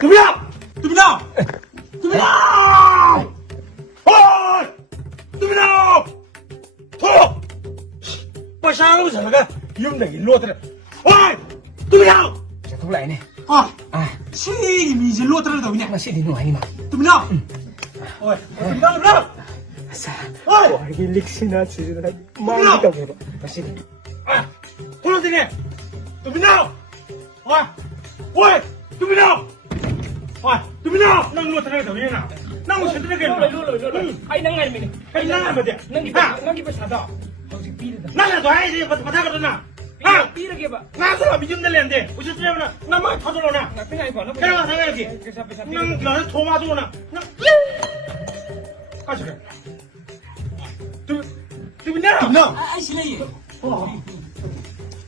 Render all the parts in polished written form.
뚜비야! 뚜비야! 뚜비야! 어이! 뚜비야! 더! 빠샹 살아가 이놈들 일로 들어. 어이! 뚜비야! Chả thúc lại này. 아, À, 시이 미지 일로 들어도 그냥. nó sẽ đi ngoài đi mà. 뚜비야! 어이, 뚜비야, 뚜비야! Sao? 어이! Bỏ cái lịch xin nó chỉ là mang đi đồng rồi. Nó sẽ đi. 아, 홀로드네. 뚜비야! 어이! 어이! 뚜비야! 어이! 뚜비야! 난 일로 들어도 그냥. 난 무슨 들어가? Ai năng ngày mình. Hay là mà đấy? Năng cái phải sao đó. Không chỉ pi được. 나라도 아이디 받아가잖아. 아, Pi được kia bà. 나서 미준들인데 무슨 소리야? 나만 터들어나. Là cái này bỏ nó. 그냥 생각하지. Cái sao phải sao? 그냥 너는 도마도나. 그냥 가져가. 뚜비냐? Ai xin lấy gì?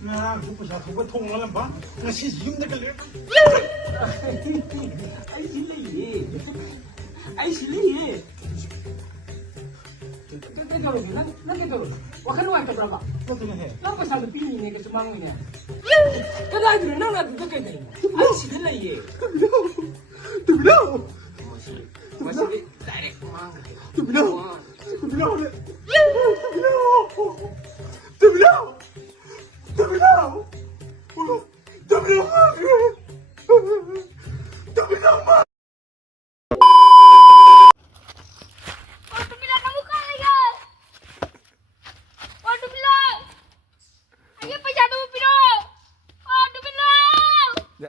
나 그거 그거 통화는 봐. 나 시지 힘들게. Ai xin lấy gì? Ai xin lấy gì? Cái đồ nó cái đồ. Wa kan wa ta berapa? 어떻게 해? Nó có sao được pin này cái semang này. Cái này thì nó là cái này. Ai xin lấy gì? 뚜비냐? Masih direct mang. 뚜비냐? 뚜비냐? 뚜비냐? 뚜비냐? 뚜비냐?